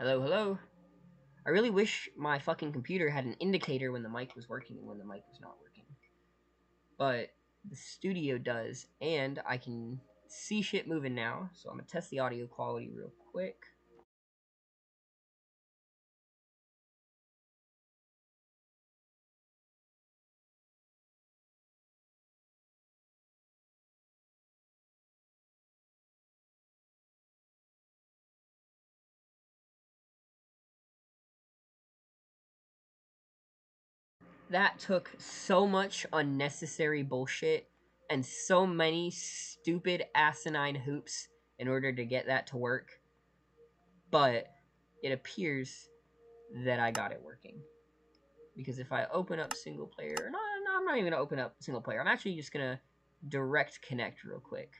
Hello, hello. I really wish my fucking computer had an indicator when the mic was working and when the mic was not working. But the studio does, and I can see shit moving now, so I'm gonna test the audio quality real quick. That took so much unnecessary bullshit and so many stupid asinine hoops in order to get that to work, but it appears that I got it working. Because if I open up single player, no, I'm not even gonna open up single player. I'm actually just gonna direct connect real quick,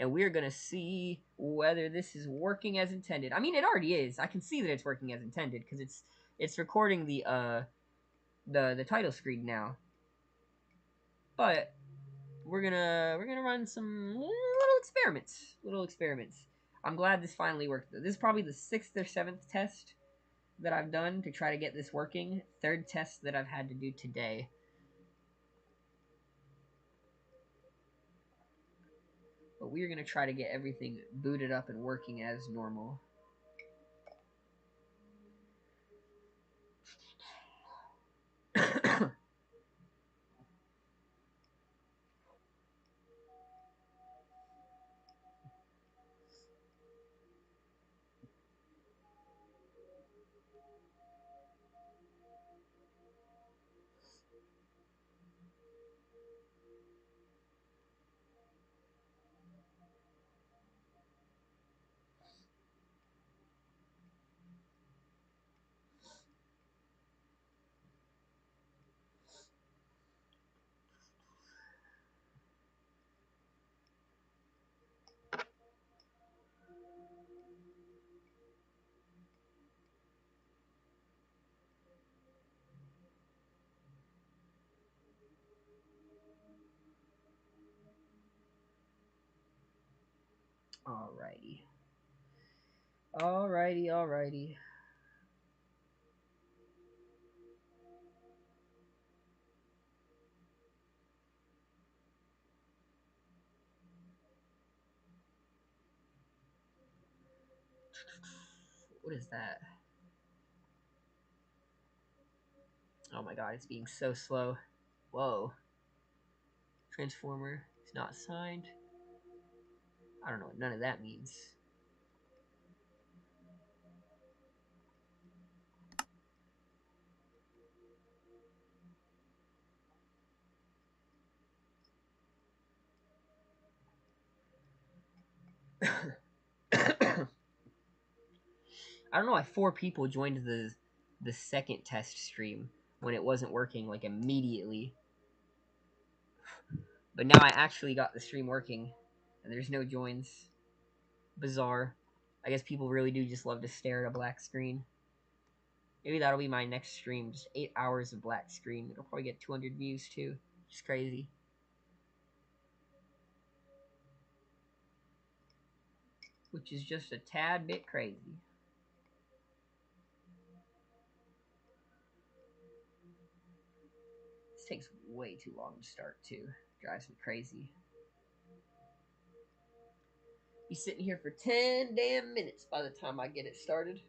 and we're gonna see whether this is working as intended. I mean, it already is. I can see that it's working as intended because it's recording the title screen now. But we're gonna run some little experiments. Little experiments. I'm glad this finally worked. This is probably the 6th or 7th test that I've done to try to get this working. 3rd test that I've had to do today. But we're going to try to get everything booted up and working as normal. Alrighty. Alrighty. What is that? Oh my god, it's being so slow. Whoa. Transformer is not signed. I don't know what none of that means. I don't know why 4 people joined the second test stream when it wasn't working like immediately. But now I actually got the stream working and there's no joins. Bizarre. I guess people really do just love to stare at a black screen. Maybe that'll be my next stream. Just 8 hours of black screen. It'll probably get 200 views too. Just crazy. Which is just a tad bit crazy. This takes way too long to start too. Drives me crazy. Be sitting here for 10 damn minutes by the time I get it started.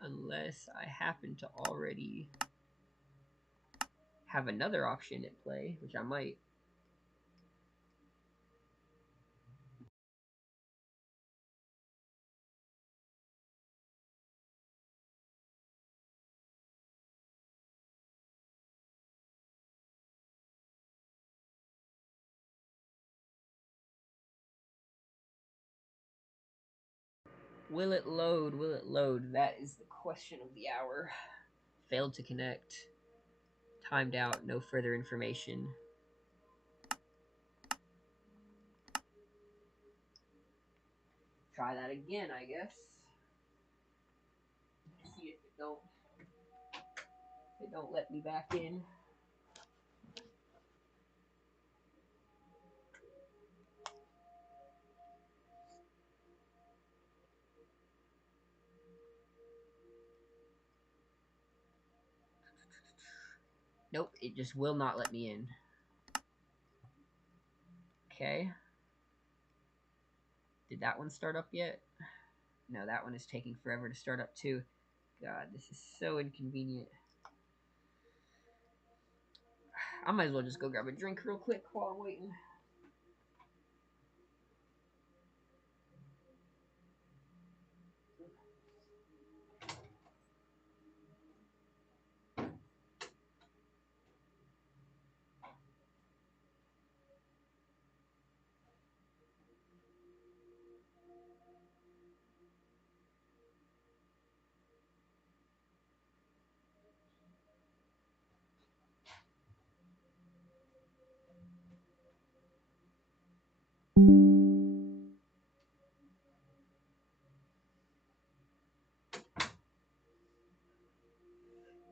Unless I happen to already have another option at play, which I might. Will it load? Will it load? That is the question of the hour. Failed to connect. Timed out. No further information. Try that again, I guess. See if it don't let me back in. Nope, it just will not let me in. Okay. Did that one start up yet? No, that one is taking forever to start up too. God, this is so inconvenient. I might as well just go grab a drink real quick while I'm waiting.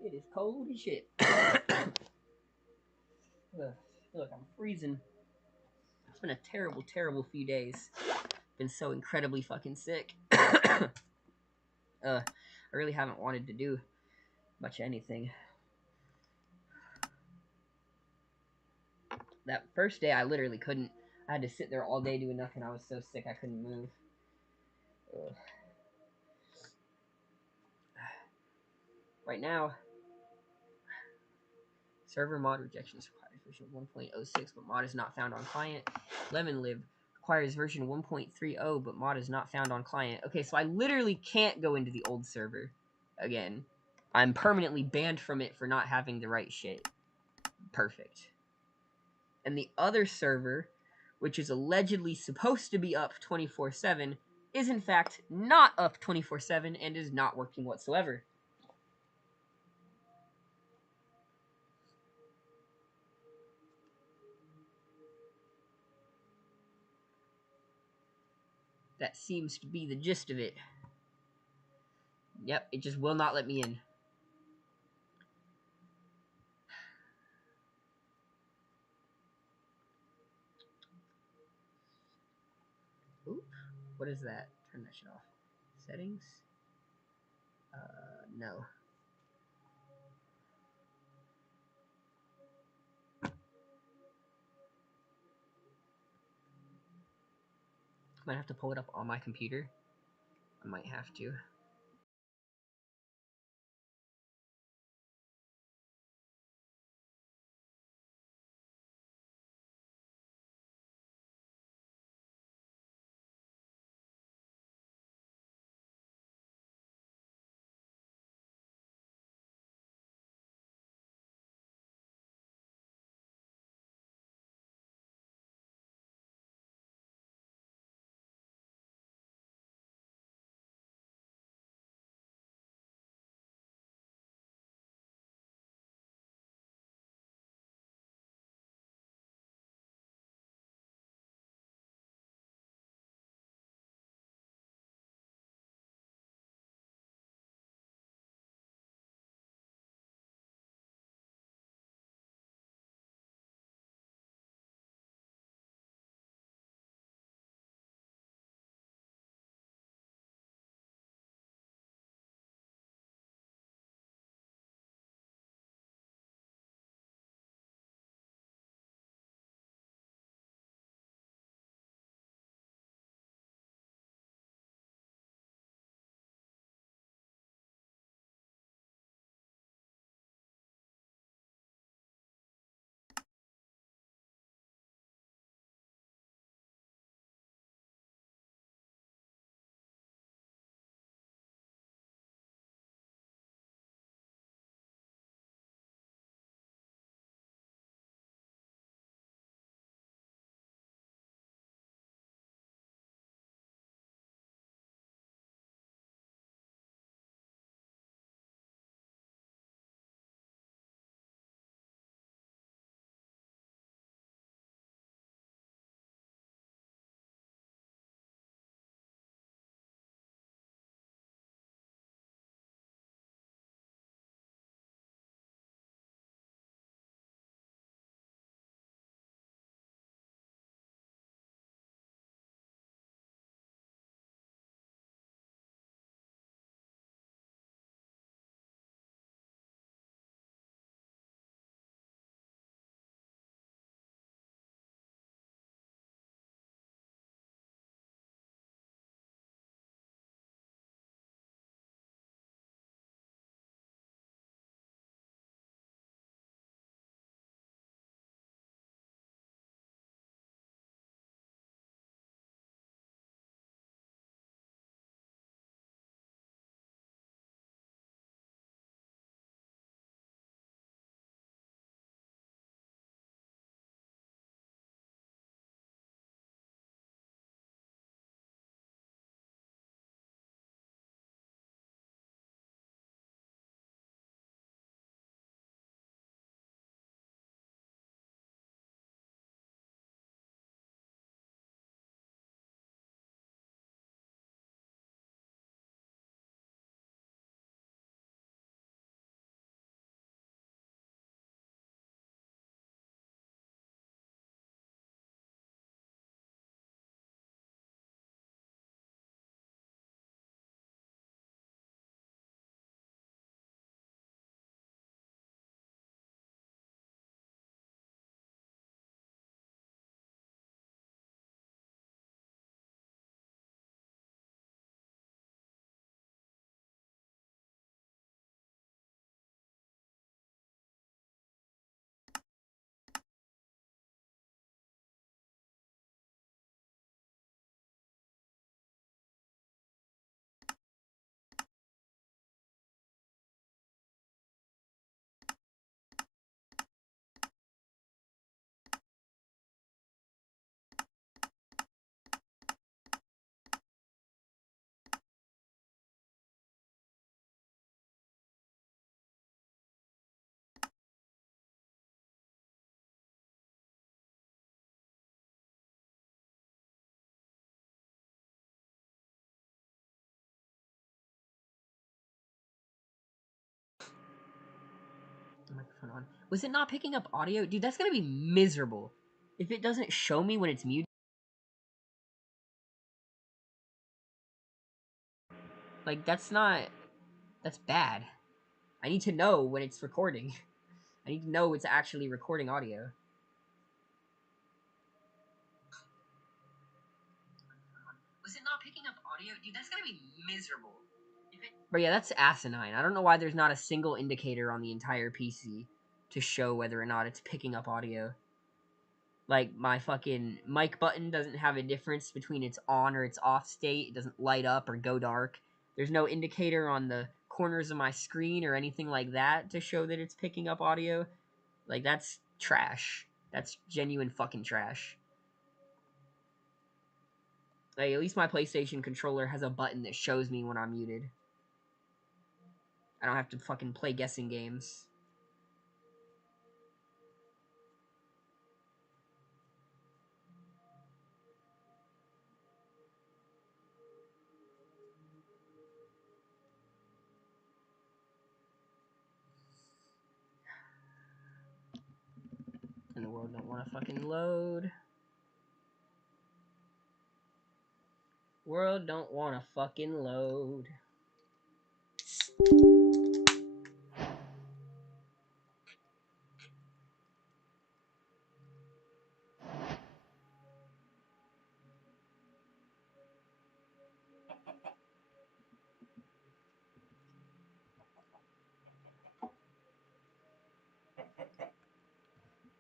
It is cold as shit. Look, I'm freezing. It's been a terrible, terrible few days. Been so incredibly fucking sick. I really haven't wanted to do much of anything. That first day, I literally couldn't. I had to sit there all day doing nothing. I was so sick I couldn't move. Ugh. Right now, server mod rejections requires version 1.06, but mod is not found on client. Lemonlib requires version 1.30, but mod is not found on client. Okay, so I literally can't go into the old server again. I'm permanently banned from it for not having the right shit. Perfect. And the other server, which is allegedly supposed to be up 24/7, is in fact not up 24/7 and is not working whatsoever. That seems to be the gist of it. Yep, it just will not let me in. Oop, what is that? Turn that shit off. Settings? No. I might have to pull it up on my computer. I might have to. microphone on. Was it not picking up audio? Dude, that's gonna be miserable. If it doesn't show me when it's muted. Like, that's bad. I need to know when it's recording. I need to know it's actually recording audio. Was it not picking up audio? Dude, that's gonna be miserable. But yeah, that's asinine. I don't know why there's not a single indicator on the entire PC to show whether or not it's picking up audio. Like, my fucking mic button doesn't have a difference between its on or its off state. It doesn't light up or go dark. There's no indicator on the corners of my screen or anything like that to show that it's picking up audio. Like, that's trash. That's genuine fucking trash. Like, at least my PlayStation controller has a button that shows me when I'm muted. I don't have to fucking play guessing games. And the world don't want to fucking load. World don't want to fucking load.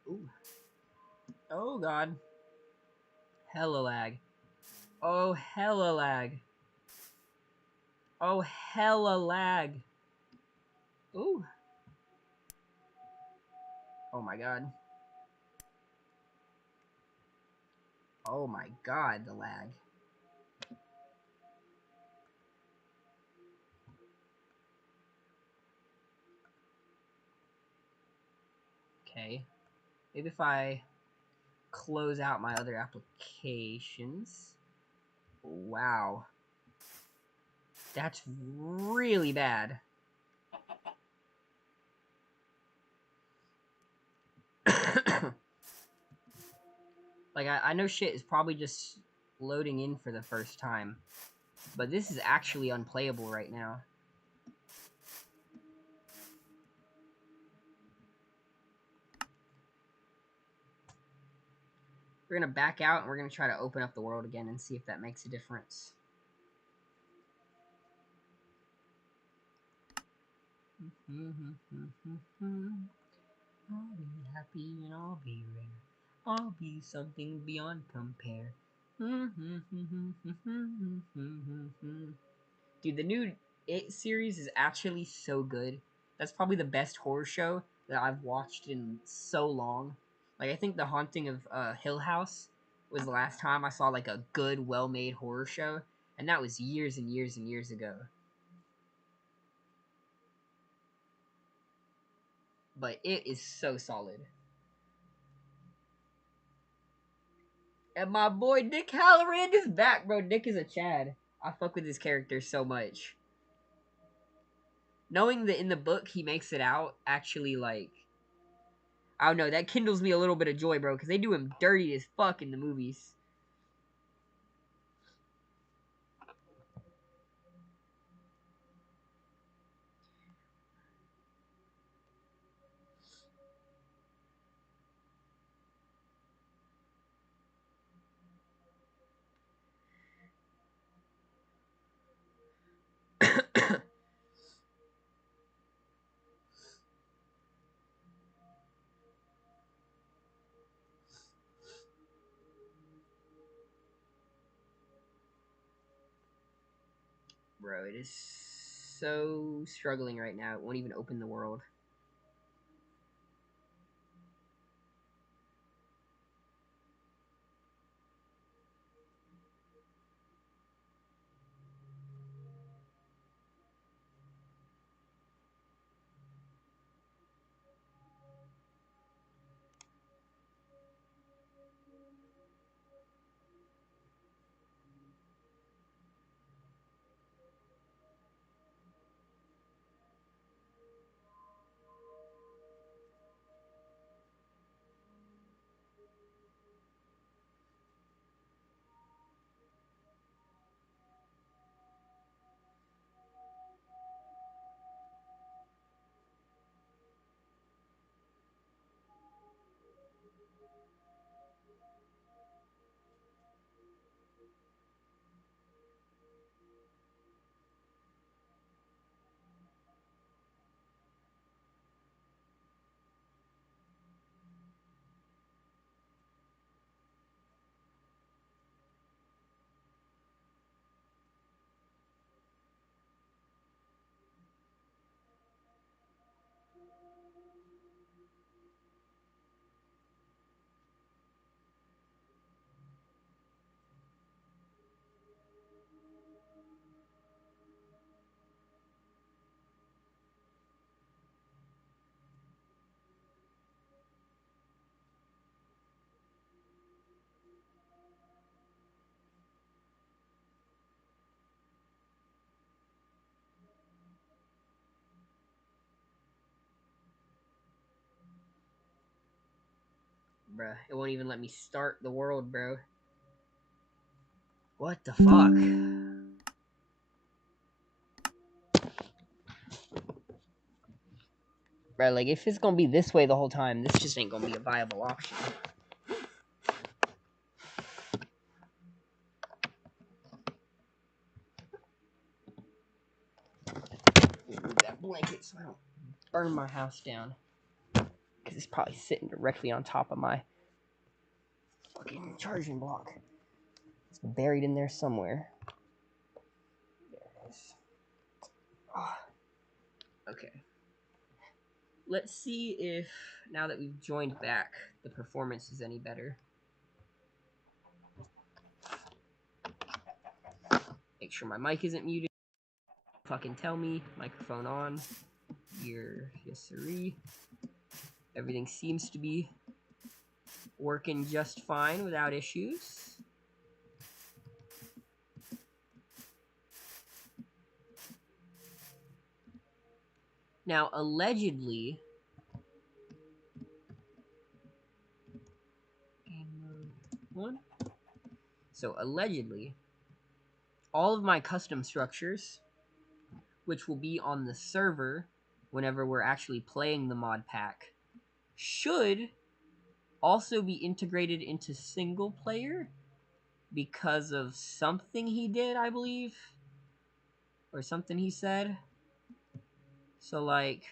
Ooh. Oh god. Hella lag. Oh hella lag. Oh hella lag. Ooh. Oh my god. Oh my god, the lag. Okay. Maybe if I close out my other applications. Wow. That's really bad. Like, I know shit is probably just loading in for the first time. But this is actually unplayable right now. We're gonna back out and we're gonna try to open up the world again and see if that makes a difference. I'll be happy and I'll be rare. I'll be something beyond compare. Dude, the new It series is actually so good. That's probably the best horror show that I've watched in so long. Like, I think The Haunting of Hill House was the last time I saw like a good, well-made horror show, and that was years and years and years ago. But it is so solid. And my boy Nick Halloran is back, bro. Nick is a Chad. I fuck with his character so much. Knowing that in the book he makes it out, actually, like, I don't know, that kindles me a little bit of joy, bro, because they do him dirty as fuck in the movies. Bro, it is so struggling right now. It won't even open the world. Bruh, it won't even let me start the world, bro. What the fuck? Bruh, like, if it's gonna be this way the whole time, this just ain't gonna be a viable option. Move that blanket so I don't burn my house down. Because it's probably sitting directly on top of my fucking charging block. It's buried in there somewhere. There it is. Oh. Okay. Let's see if, now that we've joined back, the performance is any better. Make sure my mic isn't muted. Fucking tell me. Microphone on. Here, yes sirree. Everything seems to be working just fine without issues. Now, allegedly, game mode 1. So, allegedly, all of my custom structures, which will be on the server whenever we're actually playing the mod pack, should also be integrated into single player because of something he did, I believe, or something he said. So, like,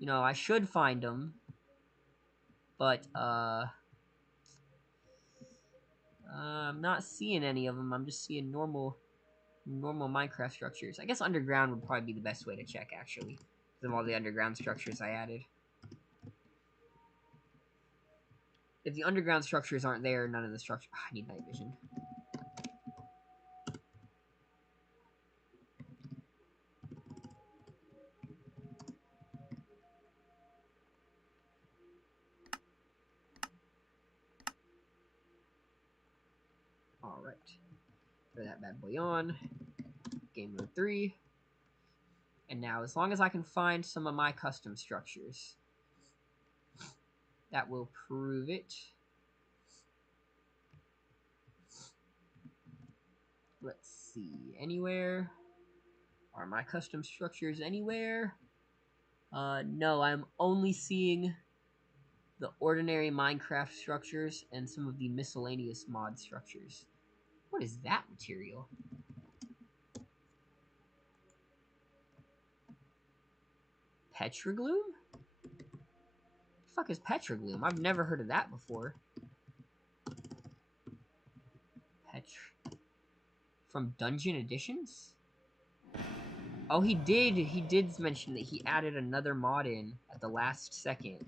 you know, I should find them, but I'm not seeing any of them. I'm just seeing normal Minecraft structures. I guess underground would probably be the best way to check, actually, because of all the underground structures I added. If the underground structures aren't there, none of the structure. I need night vision. Alright. Throw that bad boy on. Game mode 3. And now, as long as I can find some of my custom structures, that will prove it. Let's see. Anywhere? Are my custom structures anywhere? No, I'm only seeing the ordinary Minecraft structures and some of the miscellaneous mod structures. What is that material? Petrogloom? The fuck is Petrogloom? I've never heard of that before. From Dungeon Editions? Oh, he did mention that he added another mod in at the last second.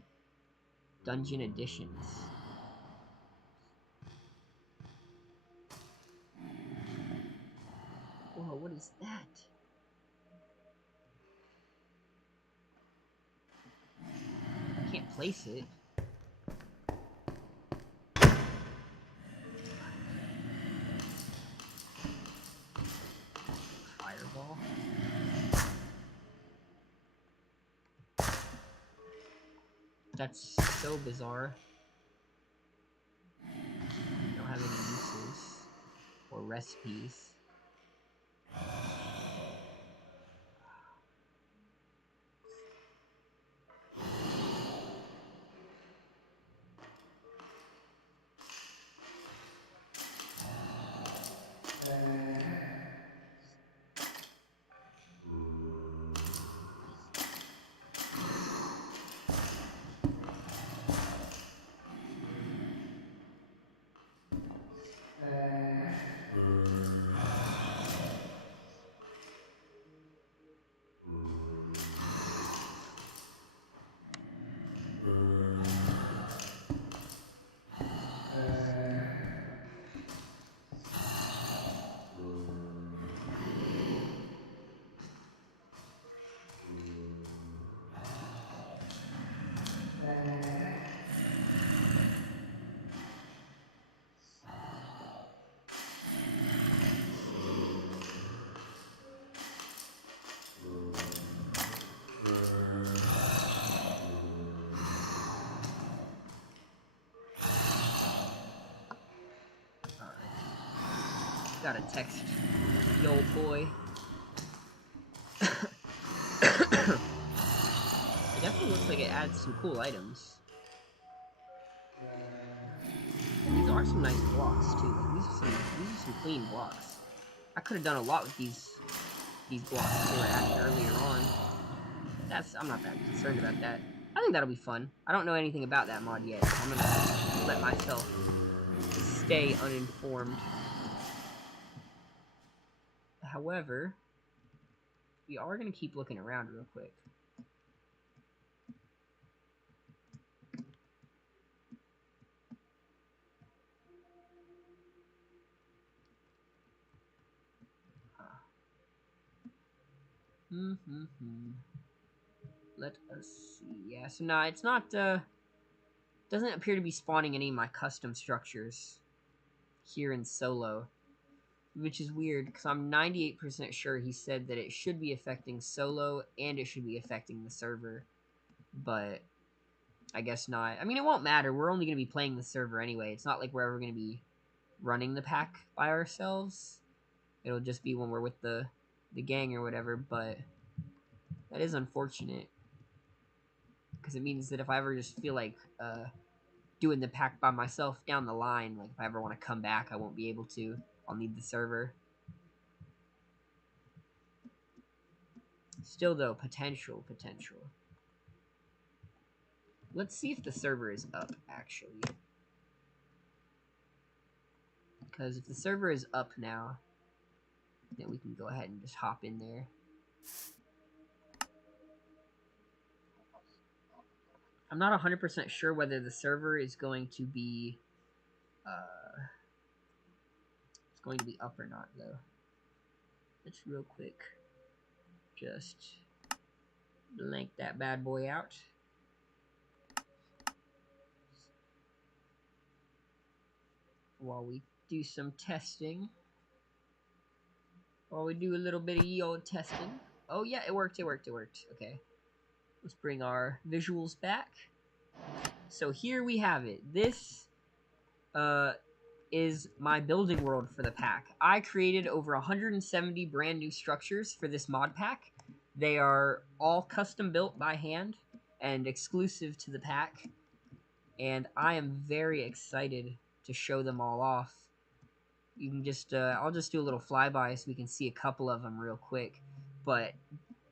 Dungeon Editions. Whoa, what is that? I can't place it. Fireball. That's so bizarre. Don't have any uses or recipes. gotta text the old boy. It definitely looks like it adds some cool items. And these are some nice blocks too. Like these are some clean blocks. I could have done a lot with these blocks that they were added earlier on. I'm not that concerned about that. I think that'll be fun. I don't know anything about that mod yet, so I'm gonna let myself stay uninformed. However, we are gonna keep looking around real quick. Let us see. Yeah, so nah, it's not, doesn't appear to be spawning any of my custom structures here in solo, which is weird because I'm 98% sure he said that it should be affecting solo and it should be affecting the server, but I guess not. I mean, it won't matter. We're only going to be playing the server anyway. It's not like we're ever going to be running the pack by ourselves. It'll just be when we're with the gang or whatever, but that is unfortunate because it means that if I ever just feel like doing the pack by myself down the line, like if I ever want to come back, I won't be able to. I'll need the server. Still though, potential. Let's see if the server is up actually, because if the server is up now, then we can go ahead and just hop in there. I'm not 100% sure whether the server is going to be up or not though. Let's real quick just blank that bad boy out. While we do some testing. While we do a little bit of ye old testing. Oh yeah, it worked. Okay. Let's bring our visuals back. So here we have it. This is my building world for the pack. I created over 170 brand new structures for this mod pack. They are all custom built by hand and exclusive to the pack. And I am very excited to show them all off. You can just, I'll just do a little flyby so we can see a couple of them real quick. But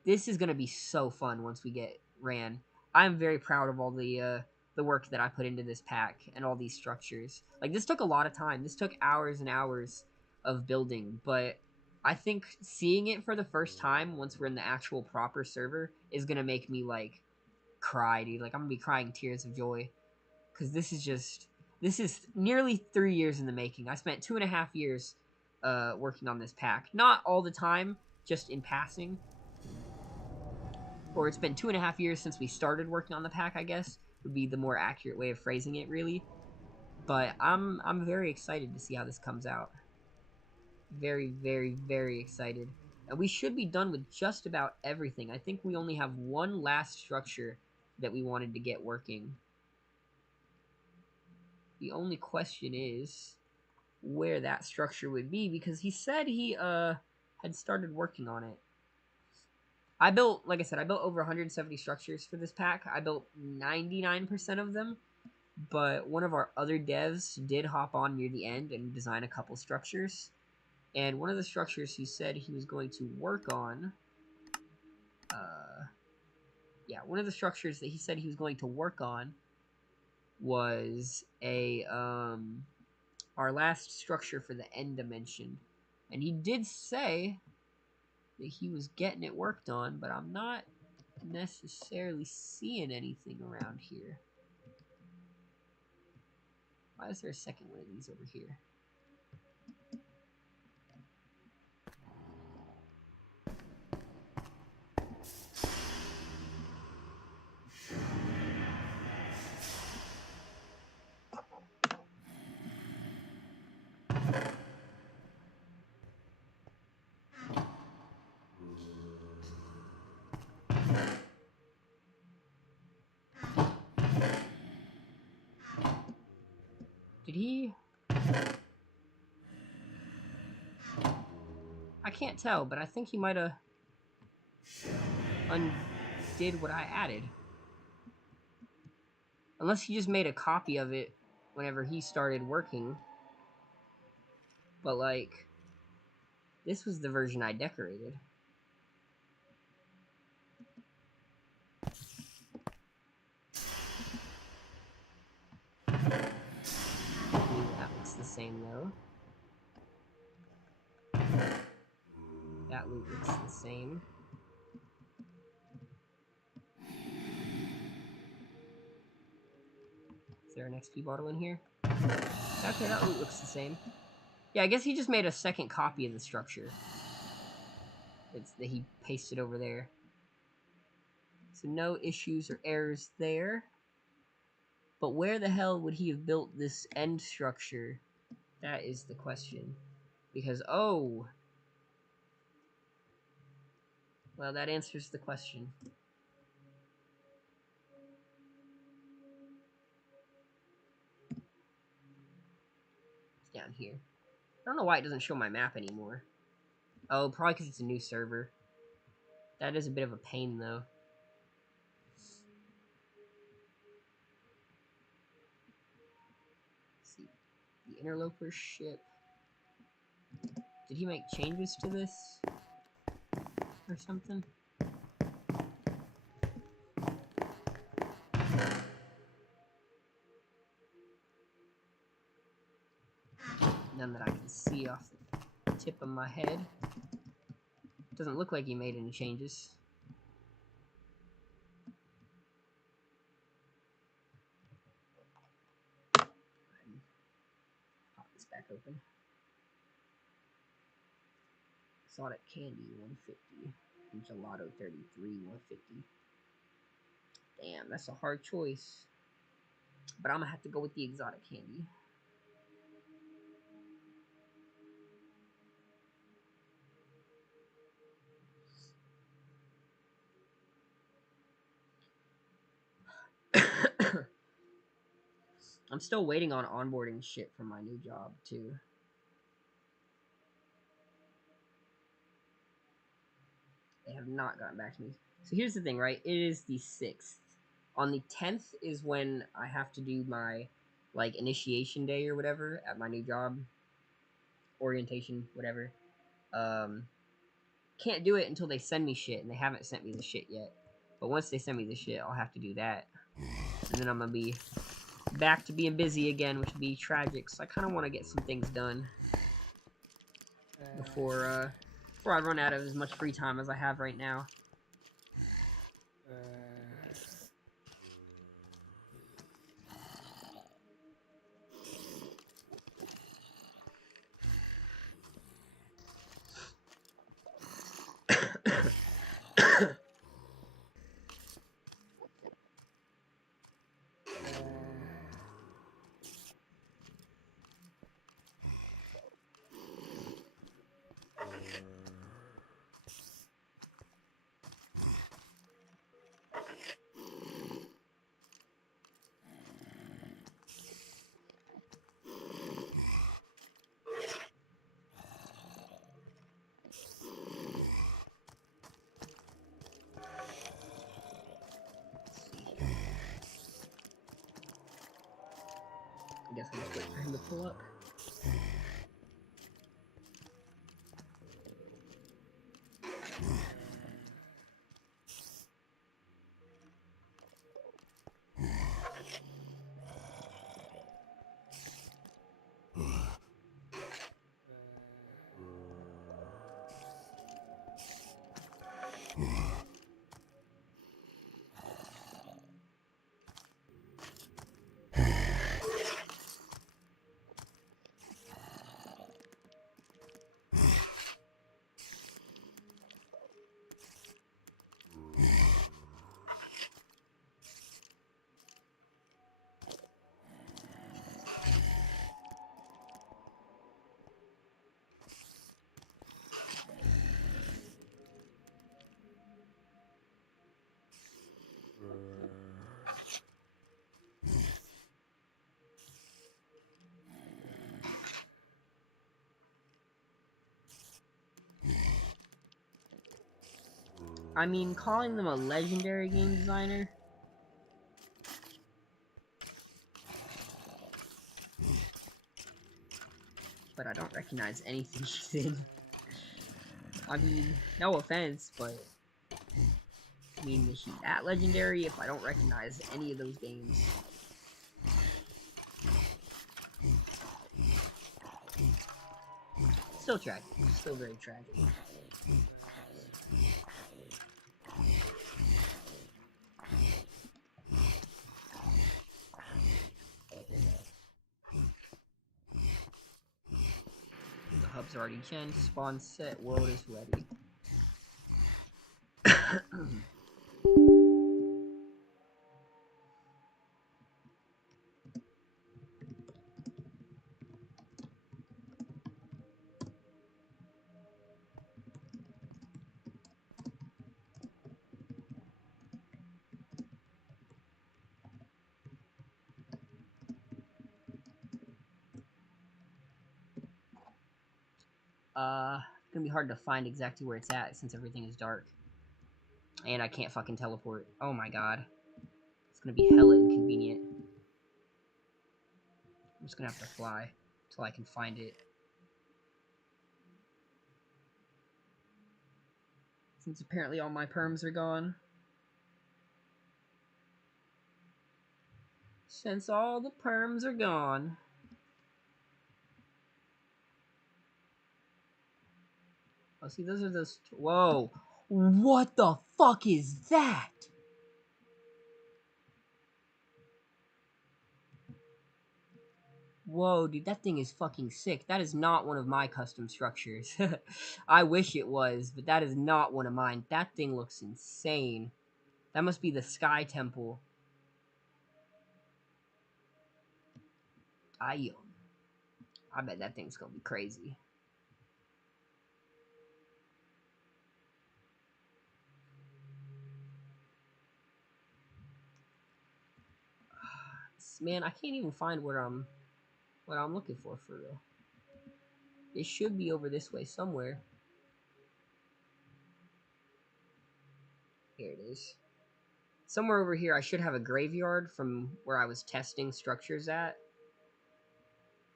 this is going to be so fun once we get ran. I'm very proud of all the work that I put into this pack and all these structures. Like, this took a lot of time. This took hours and hours of building. But I think seeing it for the first time once we're in the actual proper server is going to make me, like, cry, dude. Like, I'm going to be crying tears of joy. Because this is nearly 3 years in the making. I spent 2.5 years working on this pack. Not all the time, just in passing. Or it's been 2.5 years since we started working on the pack, I guess, would be the more accurate way of phrasing it, really. But I'm very excited to see how this comes out. Very, very, very excited. And we should be done with just about everything. I think we only have one last structure that we wanted to get working. The only question is where that structure would be, because he said he had started working on it. I built, like I said, I built over 170 structures for this pack. I built 99% of them, but one of our other devs did hop on near the end and design a couple structures. And one of the structures he said he was going to work on, one of the structures that he said he was going to work on was our last structure for the end dimension. And he did say that he was getting it worked on, but I'm not necessarily seeing anything around here. Why is there a second one of these over here? Did he? can't tell, but I think he might have undid what I added. Unless he just made a copy of it whenever he started working. But, like, this was the version I decorated. That looks the same, though. That loot looks the same. Is there an XP bottle in here? Okay, that loot looks the same. Yeah, I guess he just made a second copy of the structure. It's that he pasted over there. So no issues or errors there. But where the hell would he have built this end structure? That is the question. Because, oh... well, that answers the question. It's down here. I don't know why it doesn't show my map anymore. Oh, probably because it's a new server. That is a bit of a pain, though. Let's see. The interloper ship. Did he make changes to this? Or something? None that I can see off the tip of my head. Doesn't look like he made any changes. Pop this back open. Exotic candy 150. And gelato 33 150. Damn, that's a hard choice. But I'm gonna have to go with the exotic candy. I'm still waiting on onboarding shit from my new job, too. They have not gotten back to me. So here's the thing, right? It is the 6th. On the 10th is when I have to do my, like, initiation day or whatever at my new job. Orientation, whatever. Can't do it until they send me shit, and they haven't sent me the shit yet. But once they send me the shit, I'll have to do that. And then I'm gonna be back to being busy again, which would be tragic. So I kind of want to get some things done before I run out of as much free time as I have right now. I guess I'll just wait for him to pull up. I mean, calling them a legendary game designer. But I don't recognize anything he's in. I mean, no offense, but I mean, is he that legendary if I don't recognize any of those games? Still tragic. Still very tragic. The hub's already gen, spawn set, world is ready. It's gonna be hard to find exactly where it's at since everything is dark. And I can't fucking teleport. Oh my god. It's gonna be hella inconvenient. I'm just gonna have to fly till I can find it. Since apparently all my perms are gone. Since all the perms are gone. Oh, see, those are those. Whoa. What the fuck is that? Whoa, dude, that thing is fucking sick. That is not one of my custom structures. I wish it was, but that is not one of mine. That thing looks insane. That must be the Sky Temple. I bet that thing's gonna be crazy. Man, I can't even find what I'm looking for real. It should be over this way somewhere. Here it is. Somewhere over here I should have a graveyard from where I was testing structures at.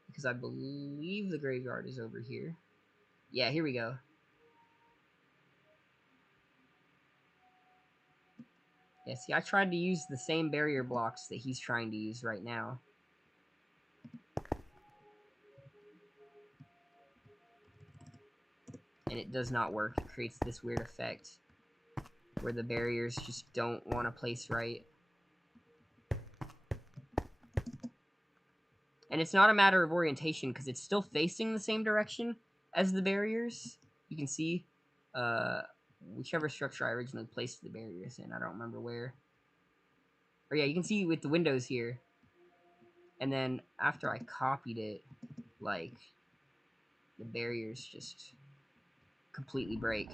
Because I believe the graveyard is over here. Yeah, here we go. Yeah, see, I tried to use the same barrier blocks that he's trying to use right now. And it does not work. It creates this weird effect where the barriers just don't want to place right. And it's not a matter of orientation because it's still facing the same direction as the barriers. You can see whichever structure I originally placed the barriers in. I don't remember where. Or yeah, you can see with the windows here. And then after I copied it, like, the barriers just completely break.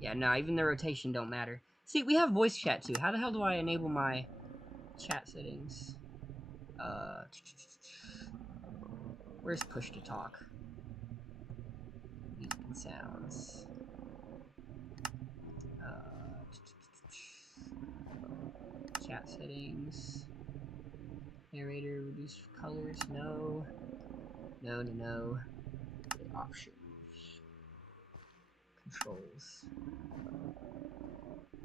Yeah, no, even the rotation don't matter. See, we have voice chat too. How the hell do I enable my chat settings? Where's push to talk? Music and sounds. Chat settings. Narrator, reduce colors, no. No. Options. Controls.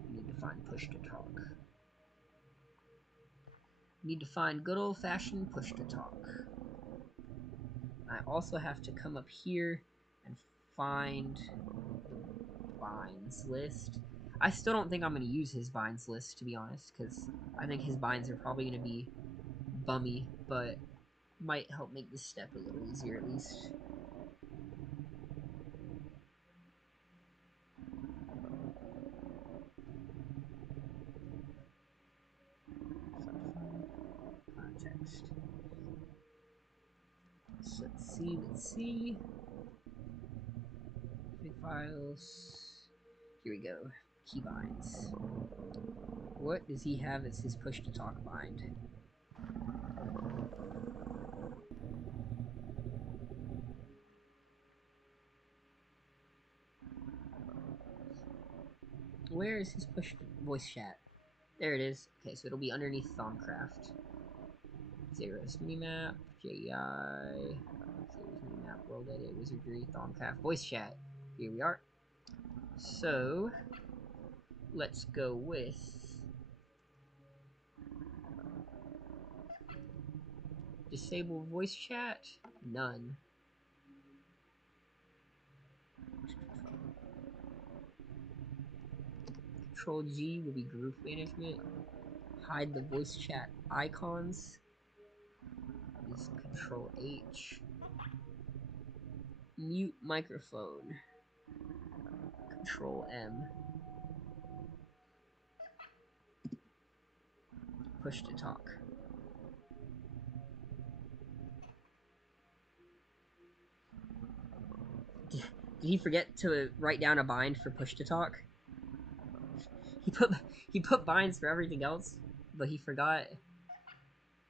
We need to find push to talk. We need to find good old-fashioned push to talk. I also have to come up here and find the binds list. I still don't think I'm going to use his binds list, to be honest, because I think his binds are probably going to be bummy, but might help make this step a little easier at least. Context. So let's see. Big files. Here we go. Keybinds. What does he have as his push to talk bind? Where is his push voice chat? There it is. Okay, so it'll be underneath Thaumcraft. Zero's minimap, JEI, Zero's minimap, World Edit, Wizardry, Thaumcraft, voice chat. Here we are. So, let's go with disable voice chat, none. Control G will be group management. Hide the voice chat icons. Is Control H. Mute microphone. Control M. Push to talk. Did he forget to write down a bind for push to talk? He put binds for everything else, but he forgot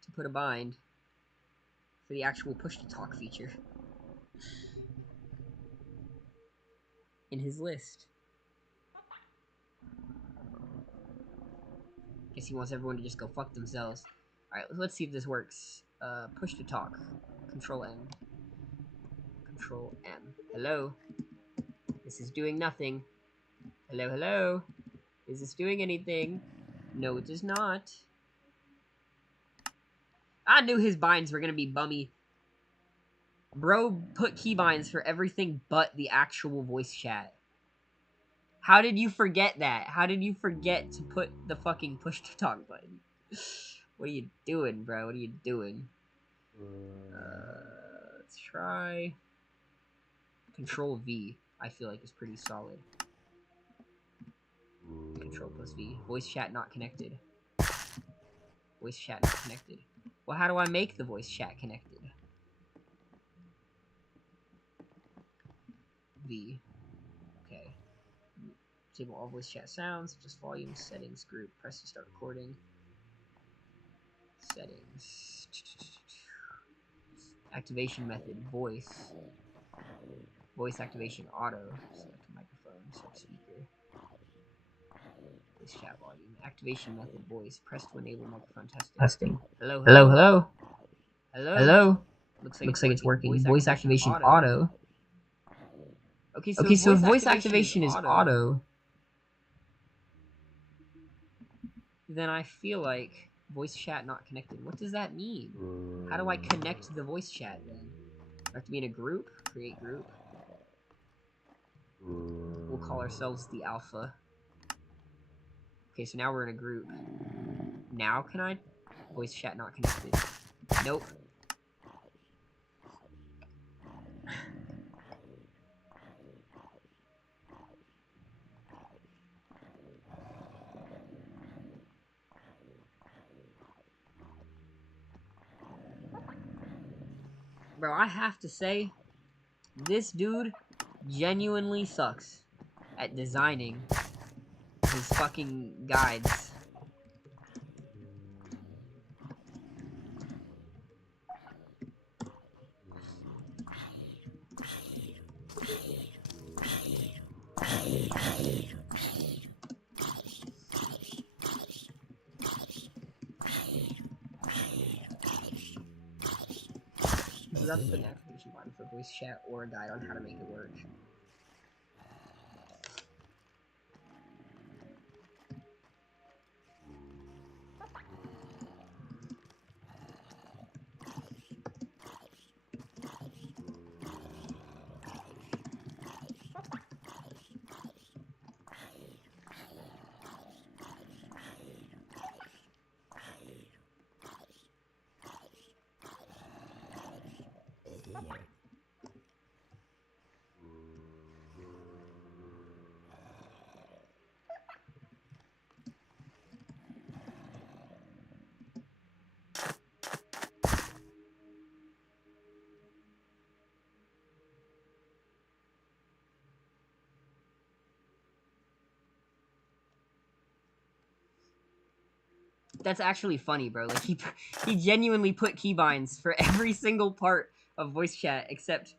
to put a bind for the actual push to talk feature in his list. Guess he wants everyone to just go fuck themselves. Alright, let's see if this works. Push to talk. Control M. Control M. Hello? This is doing nothing. Hello, hello? Is this doing anything? No, it does not. I knew his binds were gonna be bummy. Bro put keybinds for everything but the actual voice chat. How did you forget that? How did you forget to put the fucking push to talk button? What are you doing, bro? What are you doing? Let's try Control V. I feel like is pretty solid. Control plus V. Voice chat not connected. Voice chat not connected. Well, how do I make the voice chat connected? V. Okay. Disable all voice chat sounds. Just volume, settings, group. Press to start recording. Settings. Activation method. Voice. Voice activation auto. Select microphone. Select speaker. Voice chat volume. Activation method. Voice. Press to enable microphone testing. Hello, hello, hello. Hello. Hello. Looks like it's working. Voice activation auto. Okay, so if voice activation is auto, then I feel like voice chat not connected. What does that mean? How do I connect the voice chat then? Do I have to be in a group? Create group. We'll call ourselves the alpha. Okay, so now we're in a group. Now can I? Voice chat not connected. Nope. Bro, I have to say, this dude genuinely sucks at designing his fucking guides. So that's the activation button for voice chat or a guide on how to make it work. That's actually funny, bro. Like, he genuinely put keybinds for every single part of voice chat, except...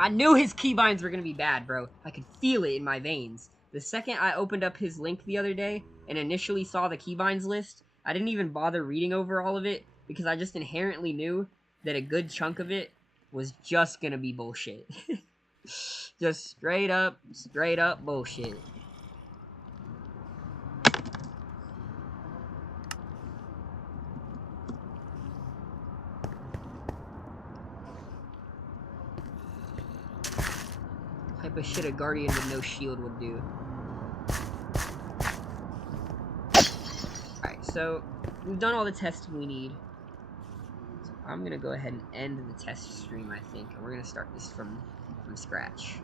I knew his keybinds were gonna be bad, bro. I could feel it in my veins. The second I opened up his link the other day and initially saw the keybinds list, I didn't even bother reading over all of it because I just inherently knew that a good chunk of it was just gonna be bullshit. Just straight up bullshit. Type of shit a guardian with no shield would do. Alright, so we've done all the testing we need. So I'm gonna go ahead and end the test stream, I think, and we're gonna start this from scratch.